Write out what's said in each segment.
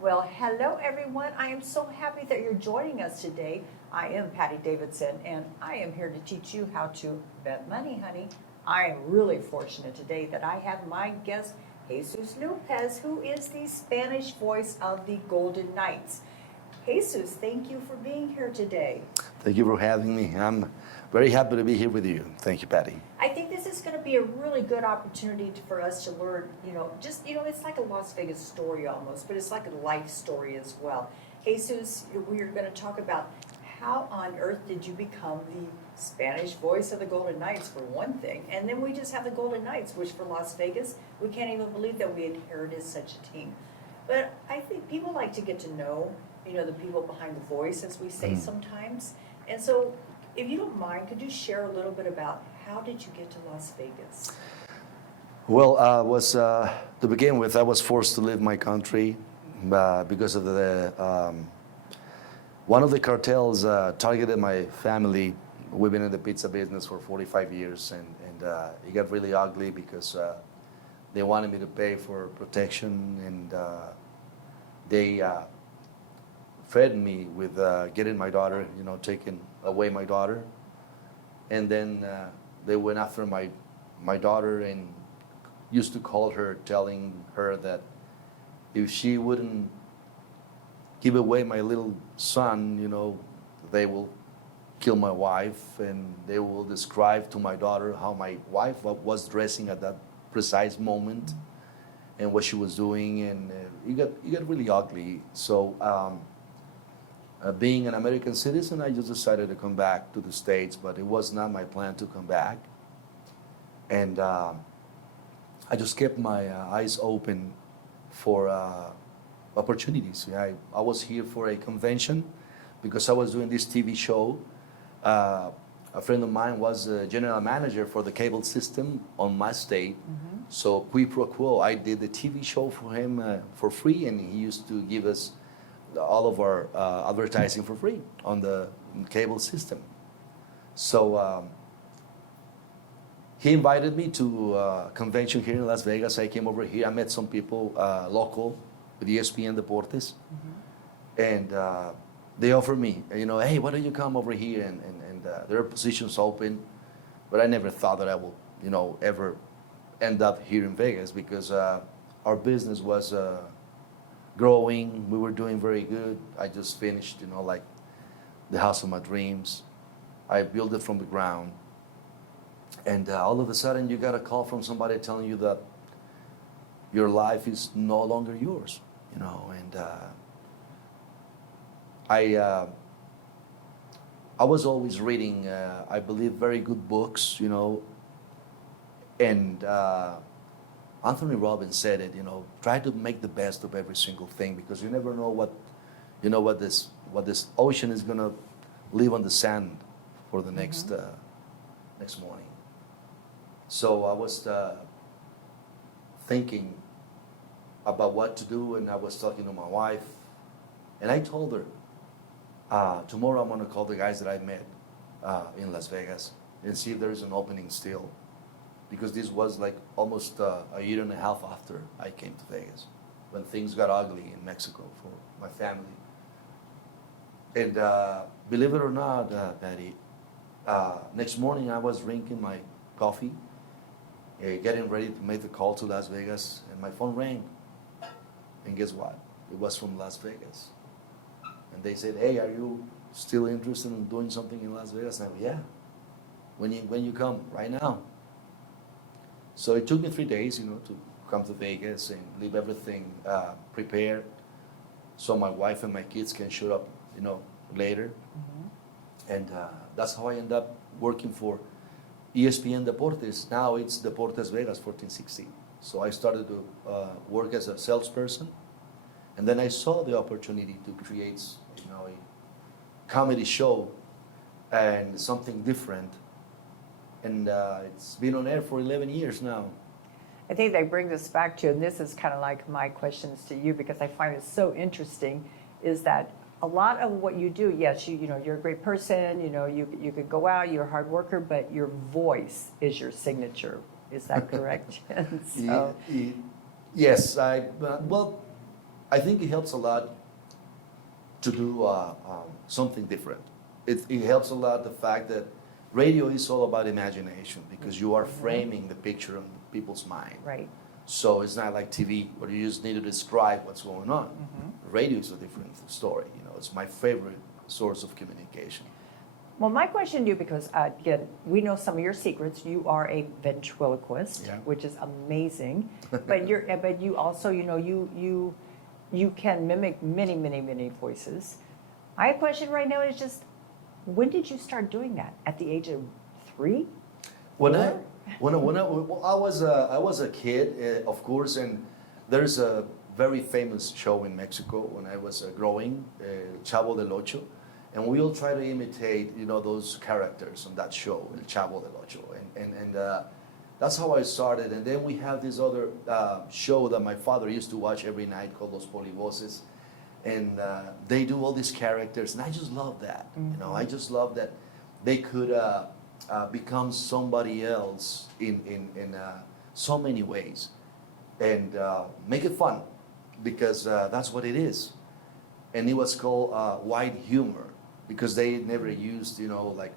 Well, hello everyone. I am so happy that you're joining us today. I am Patty Davidson, and I am here to teach you how to bet money, honey. I am really fortunate today that I have my guest, Jesus Lopez, who is the Spanish voice of the Golden Knights. Jesus, thank you for being here today. Thank you for having me. I'm very happy to be here with you. Thank you, Patty. I think this is going to be a really good opportunity for us to learn, it's like a Las Vegas story almost, but it's like a life story as well. Jesus, we're going to talk about how on earth did you become the Spanish voice of the Golden Knights, for one thing, and then we just have the Golden Knights, which for Las Vegas, we can't even believe that we inherited such a team. But I think people like to get to know, the people behind the voice, as we say sometimes. And so, if you don't mind, could you share a little bit about how did you get to Las Vegas? Well, to begin with, I was forced to leave my country because of one of the cartels targeted my family. We've been in the pizza business for 45 years, and it got really ugly because they wanted me to pay for protection, and they threatened me with getting my daughter, taking away my daughter. And then they went after my daughter and used to call her, telling her that if she wouldn't give away my little son, they will kill my wife, and they will describe to my daughter how my wife was dressing at that precise moment and what she was doing, and it got really ugly. So being an American citizen, I just decided to come back to the States, but it was not my plan to come back. And I just kept my eyes open for opportunities. I was here for a convention because I was doing this TV show. A friend of mine was a general manager for the cable system on my state. So quid pro quo, I did the TV show for him for free, and he used to give us all of our advertising for free on the cable system. So he invited me to a convention here in Las Vegas. I came over here. I met some people local with ESPN Deportes, and they offered me, hey, why don't you come over here? And there are positions open, but I never thought that I will, ever end up here in Vegas because our business was growing. We were doing very good. I just finished, like the house of my dreams. I built it from the ground. And all of a sudden you got a call from somebody telling you that your life is no longer yours, and I was always reading, I believe, very good books, and Anthony Robbins said it, try to make the best of every single thing, because you never know what this ocean is gonna leave on the sand for the next morning. So I was thinking about what to do, and I was talking to my wife, and I told her, tomorrow I'm gonna call the guys that I met in Las Vegas and see if there is an opening still. Because this was like almost a year and a half after I came to Vegas, when things got ugly in Mexico for my family. And believe it or not, Patty, next morning I was drinking my coffee, getting ready to make the call to Las Vegas, and my phone rang. And guess what? It was from Las Vegas. And they said, hey, are you still interested in doing something in Las Vegas? And I went, yeah. When you come? Right now. So it took me 3 days, to come to Vegas and leave everything prepared, so my wife and my kids can show up, later. And that's how I ended up working for ESPN Deportes. Now it's Deportes Vegas 1460. So I started to work as a salesperson, and then I saw the opportunity to create, a comedy show and something different. And it's been on air for 11 years now. I think they bring this back to, and this is kind of like my questions to you, because I find it so interesting, is that a lot of what you do, yes, you're a great person, you could go out, you're a hard worker, but your voice is your signature. Is that correct? And so, Yes, well, I think it helps a lot to do something different. It helps a lot the fact that radio is all about imagination because you are framing the picture in people's mind. Right. So it's not like TV where you just need to describe what's going on. Radio is a different story. You know, it's my favorite source of communication. Well, my question to you, because again, we know some of your secrets. You are a ventriloquist, Yeah. which is amazing. But you also, you know, you can mimic many voices. My question right now is just, when did you start doing that? At the age of 3? When I 4? I was a kid, of course, and there's a very famous show in Mexico when I was growing, Chavo del Ocho, and we all try to imitate, you know, those characters on that show, El Chavo del Ocho, and that's how I started. And then we have this other show that my father used to watch every night called Los Polivoces, and they do all these characters, and I just love that. You know, I just love that they could become somebody else in so many ways, and make it fun, because that's what it is. And it was called white humor, because they never used, you know, like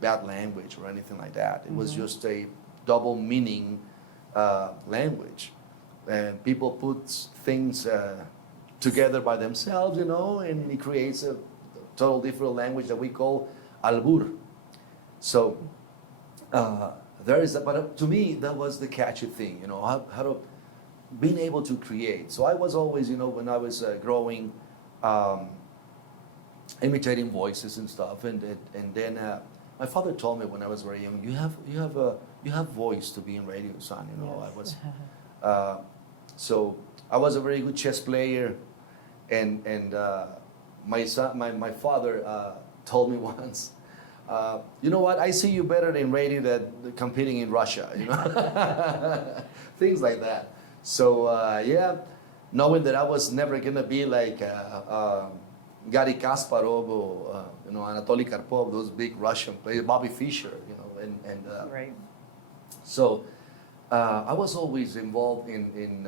bad language or anything like that. It was just a double meaning language, and people put things together by themselves, you know, and it creates a total different language that we call albur. So there is, but to me that was the catchy thing, you know, how to being able to create. So I was always, you know, when I was growing, imitating voices and stuff, and then my father told me when I was very young, you have voice to be in radio, son. You know, Yes. I was so I was a very good chess player, and my father told me once, you know what, I see you better in radio than competing in Russia, you know, things like that. So yeah, knowing that I was never gonna be like Garry Kasparov or you know, Anatoly Karpov, those big Russian players, Bobby Fischer, you know, and Right. so I was always involved in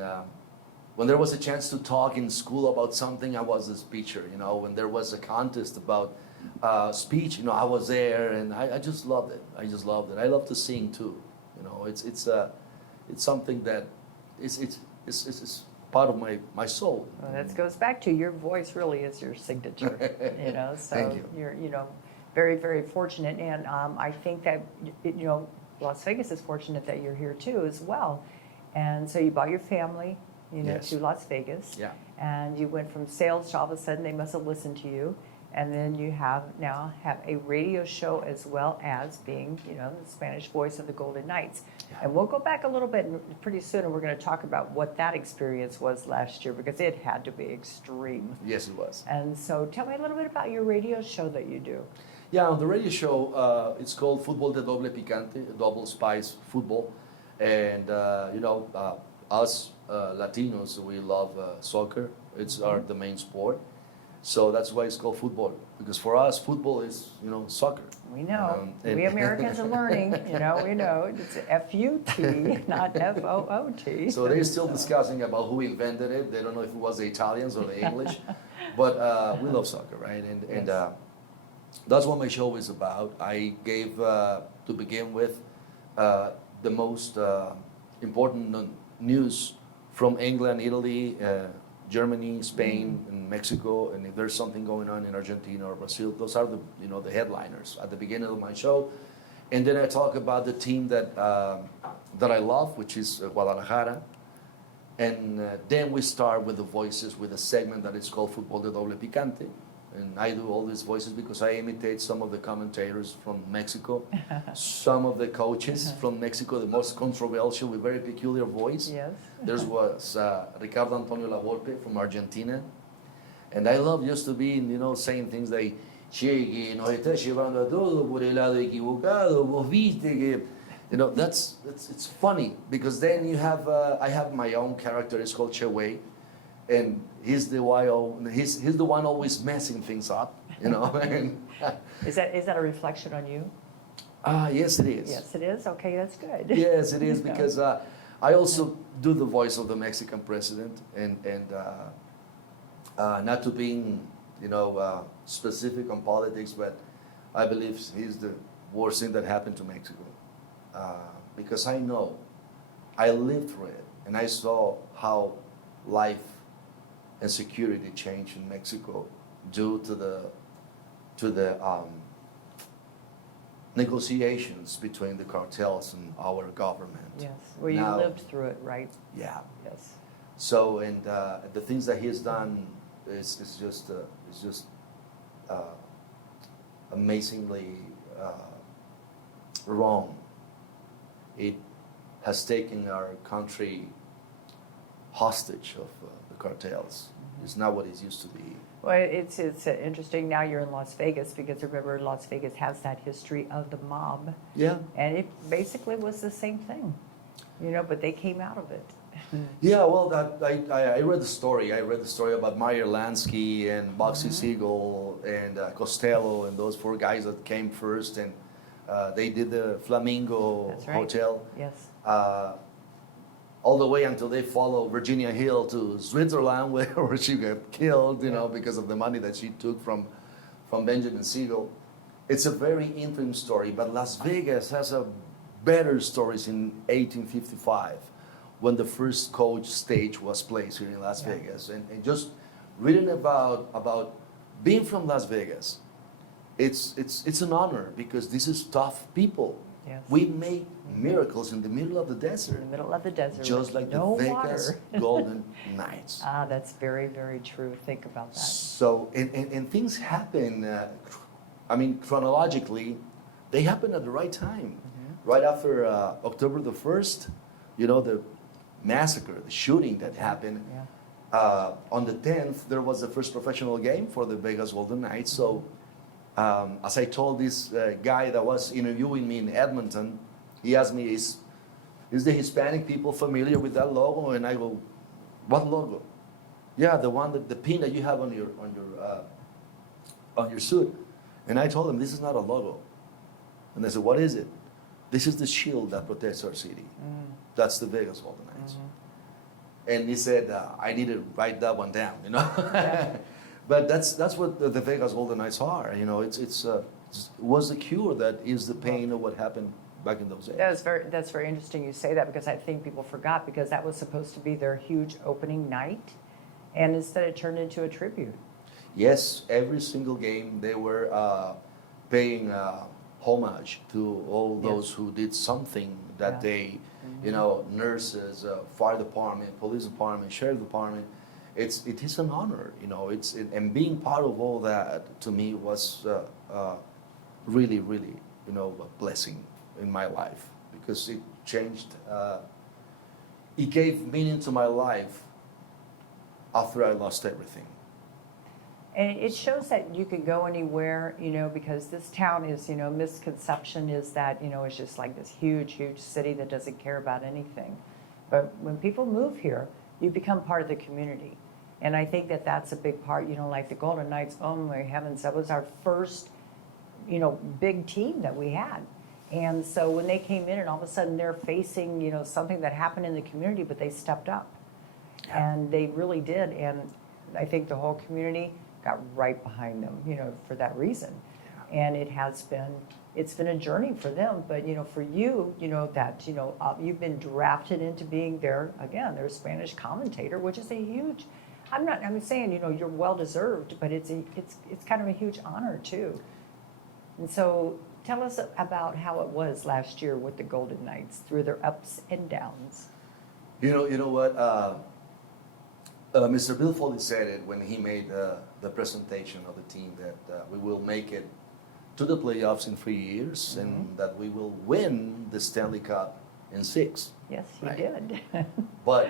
when there was a chance to talk in school about something, I was a speaker. You know, when there was a contest about speech, you know, I was there, and I just loved it. I just loved it. I love to sing too. You know, it's something that it's part of my soul. Well, that goes back to your voice really is your signature, you know, so Thank you. You're, you know, very fortunate. And I think that, you know, Las Vegas is fortunate that you're here too as well. And so you brought your family, you know, Yes. to Las Vegas. Yeah. And you went from sales to all of a sudden they must have listened to you. And then you now have a radio show as well as being, you know, the Spanish voice of the Golden Knights. Yeah. And we'll go back a little bit pretty soon, and we're going to talk about what that experience was last year, because it had to be extreme. Yes, it was. And so tell me a little bit about your radio show that you do. Yeah, on the radio show, it's called Fútbol de Doble Picante, Double Spice Football. And, you know, us Latinos, we love soccer. It's the main sport. So that's why it's called football. Because for us, football is, you know, soccer. We know. And We Americans are learning, you know, we know. It's F-U-T, not F-O-O-T. So they're still discussing about who invented it. They don't know if it was the Italians or the English. But we love soccer, right? And Yes. that's what my show is about. I gave, to begin with, the most important news from England, Italy, Germany, Spain, and Mexico, and if there's something going on in Argentina or Brazil, those are the, you know, the headliners at the beginning of my show. And then I talk about the team that I love, which is Guadalajara. And then we start with the voices, with a segment that is called Fútbol de Doble Picante. And I do all these voices because I imitate some of the commentators from Mexico, some of the coaches from Mexico, the most controversial with very peculiar voice. Yes. There was Ricardo Antonio Lavolpe from Argentina. And I love just to be, you know, saying things like, che, que nos está llevando a todo por el lado equivocado, vos viste que... You know, it's funny because then you have, I have my own character, it's called Che Wei. And he's the one always messing things up, you know. And, Is that a reflection on you? yes, it is. Yes, it is. Okay, that's good. Yes, it is because I also do the voice of the Mexican president, and not to being, specific on politics, but I believe he's the worst thing that happened to Mexico. Because I know, I lived through it, and I saw how life and security changed in Mexico due to the negotiations between the cartels and our government. Yes, well, you Now- lived through it, right? Yeah. Yes. So, and the things that he has done is just amazingly wrong. It has taken our country hostage of the cartels. It's not what it used to be. Well, it's interesting now you're in Las Vegas, because remember, Las Vegas has that history of the mob, Yeah. and it basically was the same thing, but they came out of it. Yeah, well, I read the story. I read the story about Meyer Lansky and Boxy Siegel and Costello and those four guys that came first, and they did the Flamingo That's right. Hotel. Yes. All the way until they follow Virginia Hill to Switzerland, where she got killed, because of the money that she took from Benjamin Siegel. It's a very interesting story, but Las Vegas has a better stories in 1855, when the first coach stage was placed here in Las Vegas. And just reading about being from Las Vegas, it's an honor, because this is tough people. Yes. We make miracles in the middle of the In the desert, middle of the desert. just with like no the Vegas water. Golden Knights. Ah, that's very, very true. Think about that. So, and things happen, chronologically, they happen at the right time. Right after October the 1st, the massacre, the shooting that happened. Yeah. On the 10th, there was the first professional game for the Vegas Golden Knights. So, as I told this guy that was interviewing me in Edmonton, he asked me, is the Hispanic people familiar with that logo? And I go, what logo? Yeah, the one the pin that you have on your suit. And I told him, this is not a logo. And they said, what is it? This is the shield that protects our city. That's the Vegas Golden Knights. And he said, I need to write that one down, Yeah. But that's what the Vegas Golden Knights are. It was the cure that is the pain of what happened back in those days. That's very interesting you say that, because I think people forgot, because that was supposed to be their huge opening night, and instead it turned into a tribute. Yes, every single game they were paying homage to all those who did something that day. Nurses, fire department, police department, sheriff department. It is an honor, and being part of all that to me was really, really, a blessing in my life, because it changed. It gave meaning to my life after I lost everything. And it shows that you can go anywhere, because this town is, misconception is that, it's just like this huge, huge city that doesn't care about anything. But when people move here, you become part of the community. And I think that that's a big part, like the Golden Knights, oh my heavens, that was our first, big team that we had. And so when they came in and all of a sudden they're facing, something that happened in the community, but they stepped up. Yeah. And they really did. And I think the whole community got right behind them, for that reason. And it's been a journey for them, but for you, that you've been drafted into being their Spanish commentator, which is a huge. I'm saying you're well deserved, but it's kind of a huge honor too. And so tell us about how it was last year with the Golden Knights through their ups and downs. You know what? Mr. Bill Foley said it when he made the presentation of the team, that we will make it to the playoffs in 3 years, and that we will win the Stanley Cup in 6. Yes, he Right. did. But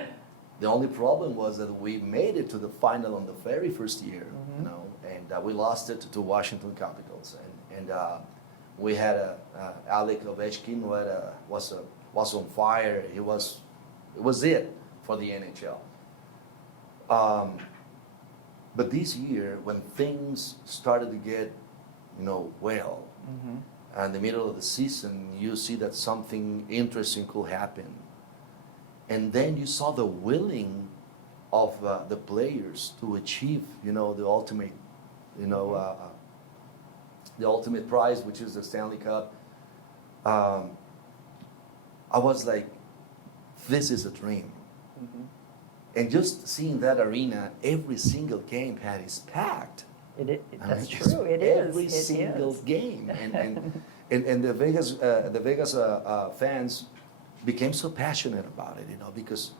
the only problem was that we made it to the final on the very first year, and we lost it to Washington Capitals, and we had Alec Ovechkin who was on fire. It was it for the NHL. But this year, when things started to get, well, in the middle of the season, you see that something interesting could happen. And then you saw the willing of the players to achieve, you know, the ultimate, you know, the ultimate prize, which is the Stanley Cup. I was like, this is a dream. Mhm. And just seeing that arena, every single game, Pat, is packed. That's It's true, it is. every It single is. game, and the Vegas fans became so passionate about it, you know, because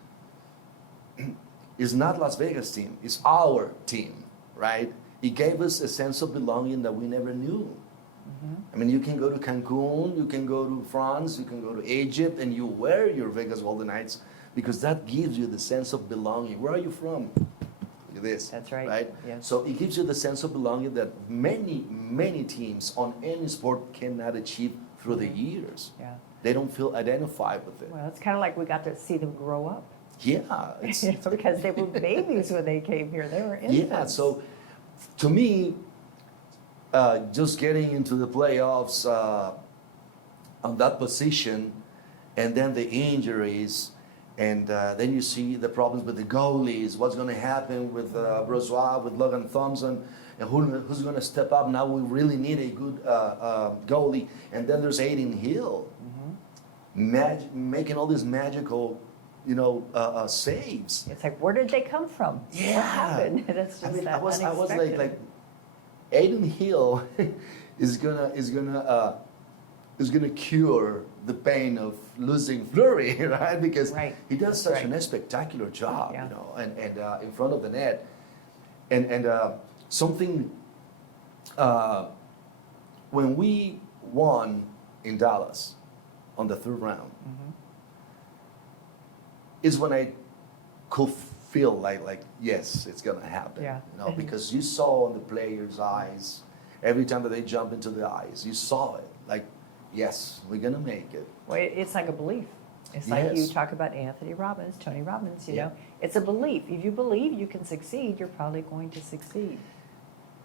it's not Las Vegas team, it's our team, right? It gave us a sense of belonging that we never knew. Mhm. I mean, you can go to Cancun, you can go to France, you can go to Egypt, and you wear your Vegas Golden Knights because that gives you the sense of belonging. Where are you from? Look at this. That's right. Right? Yes. So it gives you the sense of belonging that many teams on any sport cannot achieve through the years. Yeah. They don't feel identified with it. Well, it's kind of like we got to see them grow up. Yeah. It's, You know, because they were babies when they came here. They were infants. yeah. So to me, just getting into the playoffs on that position, and then the injuries, and then you see the problems with the goalies. What's going to happen with Brossois, with Logan Thompson, and who's going to step up? Now we really need a good goalie. And then there's Aiden Hill, making all these magical, you know, saves. It's like, where did they come from? Yeah. What happened? That's just I mean, that I was unexpected. like, Aiden Hill is gonna cure the pain of losing Fleury, right? Because Right. he does That's such right. a spectacular job, Yeah. you know, and in front of the net, and something when we won in Dallas on the third round Mhm. is when I could feel like yes, it's gonna happen. Yeah. You know, because you saw in the players' eyes every time that they jump into the ice, you saw it. Like, yes, we're gonna make it. Well, it's like a belief. It's like you Yes. talk about Anthony Robbins, Tony Robbins, you Yeah. know. It's a belief. If you believe you can succeed, you're probably going to succeed.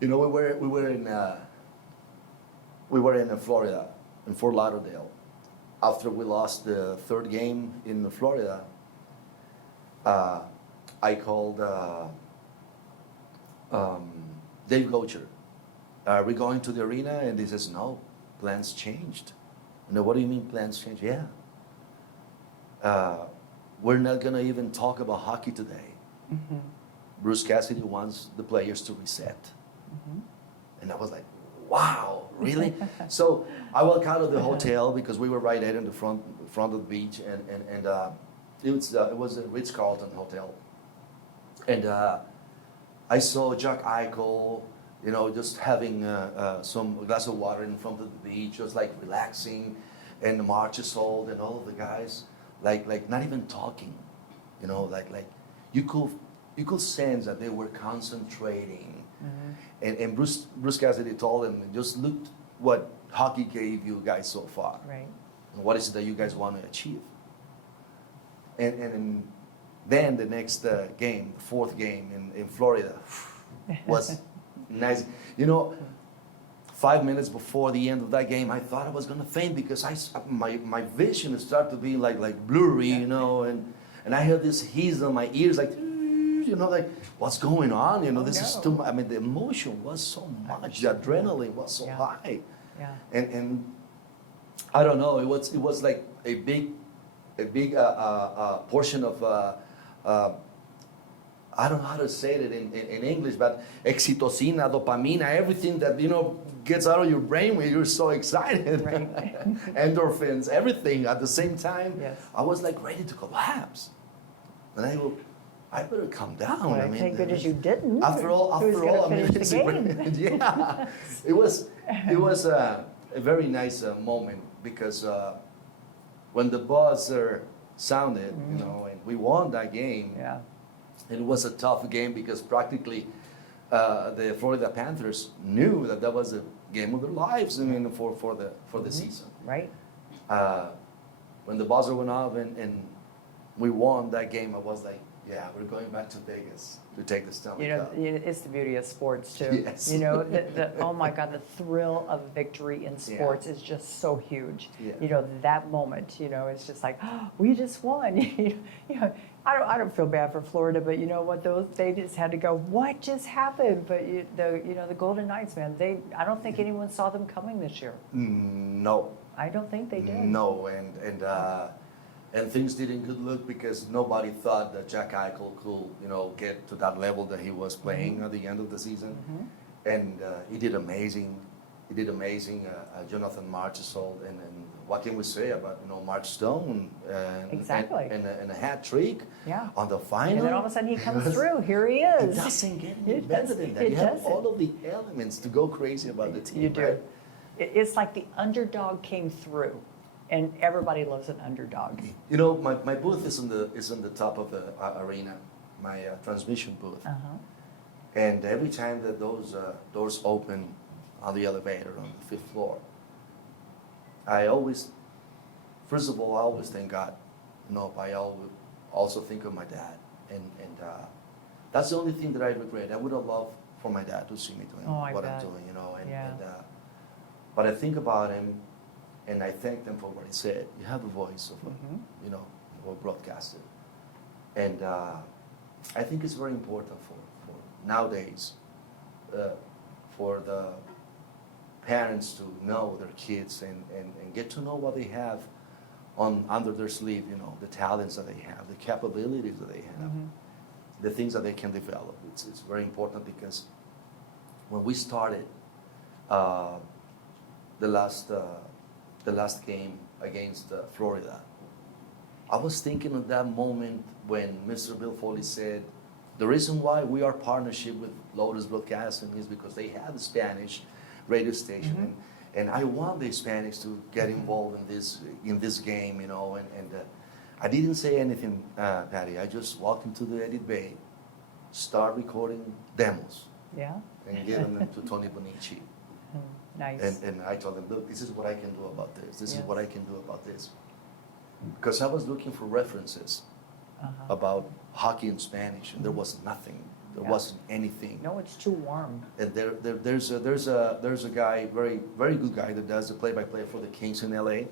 You know, we were in Florida, in Fort Lauderdale, after we lost the third game in Florida. I called Dave Gocher. Are we going to the arena? And he says, no, plans changed. You know, what do you mean plans changed? Yeah. We're not going to even talk about hockey today. Mhm. Bruce Cassidy wants the players to reset. Mhm. And I was like, wow, really? So I walked out of the hotel because we were right there in the front of the beach, and it was a Ritz-Carlton hotel. And I Jack Eichel, you know, just having some glass of water in front of the beach, just like relaxing, and Marchessault and all of the guys, like not even talking, you know, like you could sense that they were concentrating. Mhm. And Bruce Cassidy told them, just look what hockey gave you guys so far. Right. And what is it that you guys want to achieve? And then the next game, the fourth game in Florida, was nice. You know, 5 minutes before the end of that game, I thought I was going to faint because my vision started to be like blurry, you know, and I had this hiss on my ears, like, you know, like, what's going on? You know, Oh, this is no. too much. I mean, the emotion was so much, the adrenaline was so Yeah. high. Yeah. And I don't know, it was like a big portion of I don't know how to say it in English, but oxytocin, dopamina, everything that, you know, gets out of your brain when you're so excited. Right. Endorphins, everything at the same time. Yes. I was like ready to collapse. And I go, I better calm down. Well, I mean, thank goodness you didn't. After all, Who's gonna I mean, finish the game? yeah, it was a very nice moment because when the buzzer sounded, you know, and we won that game. Yeah. It was a tough game because practically the Florida Panthers knew that was a game of their lives. I mean, for the season. Right. When the buzzer went off and we won that game, I was like, Yeah, we're going back to Vegas to take the Stanley You know, Cup. it's the beauty of sports too. Yes. You know, oh my God, the thrill of victory in sports is just so huge. Yeah. You know, that moment, you know, it's just like, oh, we just won. You know, I don't feel bad for Florida, but you know what? They just had to go. What just happened? But the Golden Knights, man, I don't think anyone saw them coming this year. No. I don't think they did. No, and things didn't good look because nobody thought that Jack Eichel could, you know, get to that level that he was playing at the end of the season. And he did amazing. He did amazing. Jonathan Marchessault, and what can we say about, you know, Mark Stone Exactly. and a hat trick Yeah. on the final. And then all of a sudden he comes through. Here he is. It doesn't get any It better does- than that. it You have doesn't. all of the elements to go crazy about the team. You do. Right? It's like the underdog came through, and everybody loves an underdog. You know, my booth is on the top of the arena, my transmission booth. Uh-huh. And every time that those doors open on the elevator on the 5th floor, I always, first of all, I always thank God. You know, I always also think of my dad, and that's the only thing that I regret. I would have loved for my dad to see me doing Oh, I what bet. I'm doing, you know. Yeah. But I think about him, and I thank them for what he said. You have the voice of, Mhm. you know, a broadcaster, and I think it's very important for nowadays for the parents to know their kids and get to know what they have under their sleeve, you know, the talents that they have, the capabilities that they have, Mhm. the things that they can develop. It's very important because when we started the last game against Florida, I was thinking of that moment when Mr. Bill Foley said, the reason why we are partnership with Lotus Broadcasting is because they have a Spanish radio station, and I want the Hispanics to get involved in this game, you know, and I didn't say anything, Patty. I just walked into the edit bay, start recording demos, Yeah. and giving them to Tony Bonici. Nice. And I told them, look, this is what I can do about this. This is Yes. what I can do about this. Because I was looking for references Uh-huh. about hockey in Spanish, and there was nothing. There Yeah. wasn't anything. No, it's too warm. And there's a guy, very good guy that does the play-by-play for the Kings in LA.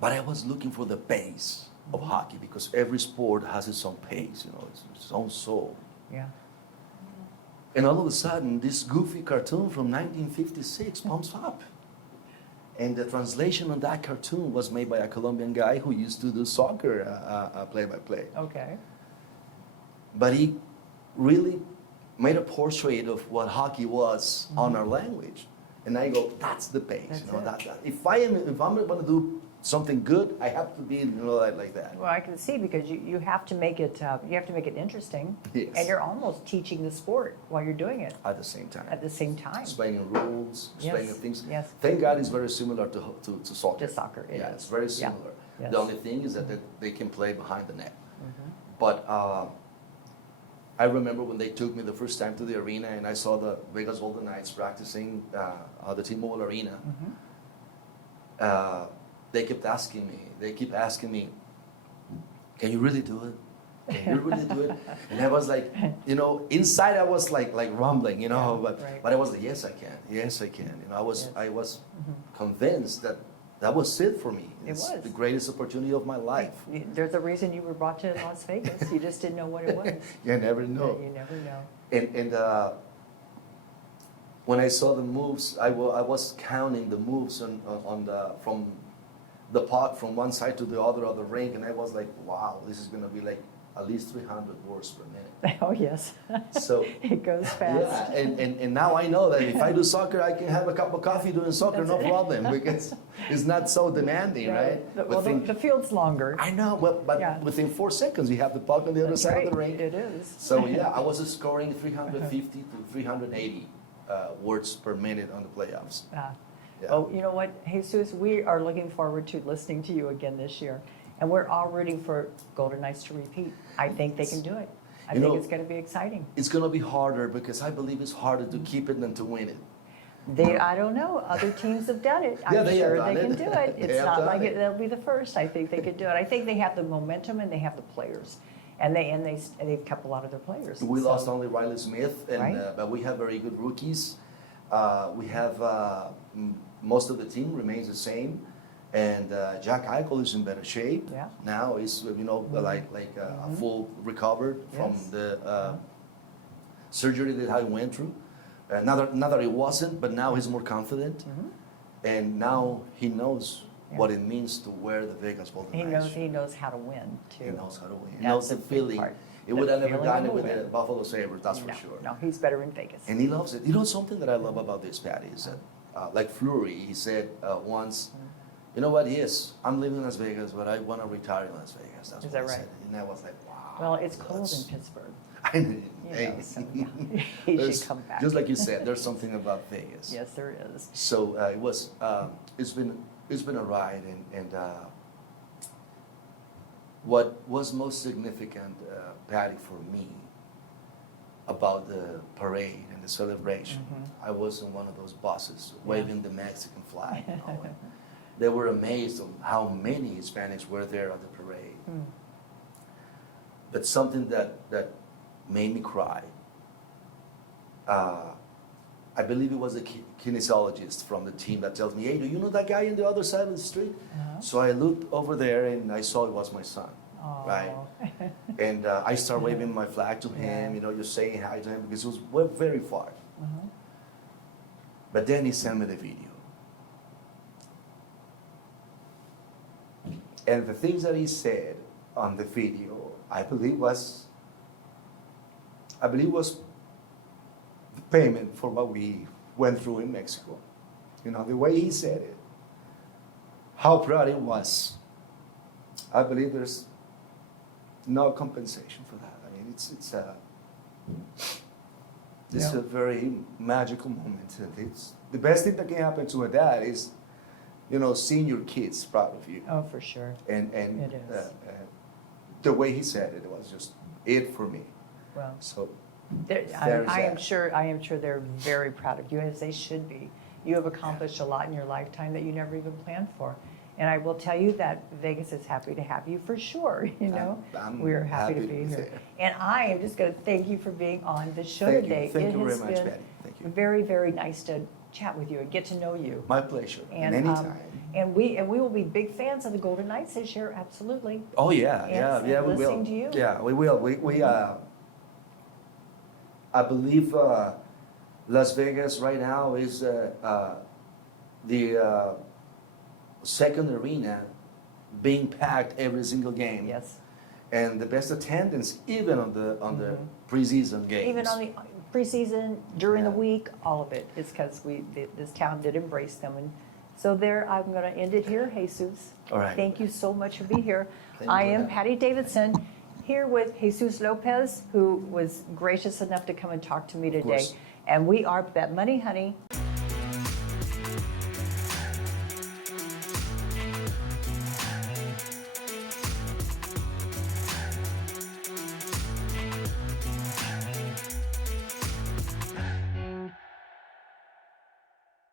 But I was looking for the base of hockey because every sport has its own pace, you know, its own soul. Yeah. And all of a sudden, this goofy cartoon from 1956 pops up. And the translation on that cartoon was made by a Colombian guy who used to do soccer play-by-play. Okay. But he really made a portrait of what hockey was on our language. And I go, that's the base. That's You know, it. if I'm going to do something good, I have to be, you know, like that. Well, I can see because you have to make it interesting, Yes. and you're almost teaching the sport while you're doing it At the same time. at the same time. Explaining rules, explaining Yes, things. yes. Thank God it's very similar to soccer. To soccer, it Yeah, is. it's very Yeah, similar. yes. The only thing is that they can play behind the net. Mhm. But I remember when they took me the first time to the arena and I saw the Vegas Golden Knights practicing at the T-Mobile Arena. Mhm. They keep asking me, can you really do it? Can you really do it? And I was like, you know, inside I was like rumbling, you know, Yeah, but right. I was like, yes, I can. Yes, I can. You know, Yes. I was Mhm. convinced that was it for me. It It's was. the greatest opportunity of my life. There's a reason you were brought to Las Vegas. You just didn't know what it was. You never know. Yeah, you never know. And when I saw the moves, I was counting the moves from the puck from one side to the other of the rink, and I was like, wow, this is going to be like at least 300 words per minute. Oh, yes. So It goes fast. yeah, and now I know that if I do soccer, I can have a cup of coffee doing soccer, That's no it. problem, because it's not so demanding, right? Well, Within- the field's longer. I know, but Yeah. within 4 seconds, you have the puck on the other That's side right. of the rink. It is. So yeah, I was scoring 350 to 380 words per minute on the playoffs. Ah. Yeah. Oh, you know what, Jesus, we are looking forward to listening to you again this year. And we're all rooting for Golden Knights to repeat. I think they can do it. I You think know- it's going to be exciting. It's going to be harder because I believe it's harder to keep it than to win it. I don't know, other teams have done it. Yeah, I'm they have sure done they it. can do it. They It's have not done like it. they'll be the first. I think they could do it. I think they have the momentum and they have the players. And they've kept a lot of their players. We So- lost only Riley Smith, and Right. but we have very good rookies. We have most of the team remains the same, and Jack Eichel is in better shape. Yeah. Now he's like full recovered from Yes. the surgery that he went through. Not that he wasn't, but now he's more confident, Mhm. and now he knows Yeah. what it means to wear the Vegas Golden Knights. He knows how to win too. He knows how to win. He That's knows the the big feeling. part. He would The have never feeling done of it with the the win. Buffalo Sabres, that's for No, sure. No, he's better in Vegas. And he loves it. You know something that I love about this, Patty, is that, like Fleury, he said once, you know what, yes, I'm living in Las Vegas, but I want to retire in Las Vegas. That's Is what that he right? said. And I was like, wow. Well, it's cold that's- in Pittsburgh. I know. You know, so yeah, he There's- should come back. Just like you said, there's something about Vegas. Yes, there is. So it was, it's been a ride, and what was most significant, Patty, for me, about the parade and the celebration, Mhm. I was in one of those buses Yeah. waving the Mexican flag. You know, and they were amazed on how many Hispanics were there at the parade. Hmm. But something that made me cry, I believe it was a kinesiologist from the team that tells me, hey, do you know that guy on the other side of the street? Uh-huh. So I looked over there and I saw it was my son, right? Aw. And I started waving my flag to him, Yeah. just saying hi to him because it was very far. Uh-huh. But then he sent me the video. And the things that he said on the video, I believe was the payment for what we went through in Mexico. The way he said it, how proud he was. I believe there's no compensation for that. I mean, it's Yeah. a very magical moment. And it's the best thing that can happen to a dad is, seeing your kids proud of you. Oh, for sure. And It is. The way he said it was just it for me. Well, So there's I am sure they're very proud of you, as they should be. You have accomplished a lot in your lifetime that you never even planned for. And I will tell you that Vegas is happy to have you for sure, I'm We're happy to happy to be be here. there. And I am just going to thank you for being on the show Thank you. today. Thank you very has much, been Betty. Thank you. very, very nice to chat with you and get to know you. My pleasure. And, anytime. And we will be big fans of the Golden Knights this year, absolutely. Oh yeah, Yes, yeah, we will. listening to you. Yeah, we will. We I believe Las Vegas right now is the second arena being packed every single game. Yes. And the best attendance even on the Mhm. preseason games. Even on the preseason, during the Yeah. week, all of it is because this town did embrace them. And so there, I'm going to end it here. Jesus. All right. Thank you so much for being here. Thank I you. am Patty Davidson, here with Jesus Lopez, who was gracious enough to come and talk to me today. course. And we are Bet Money Honey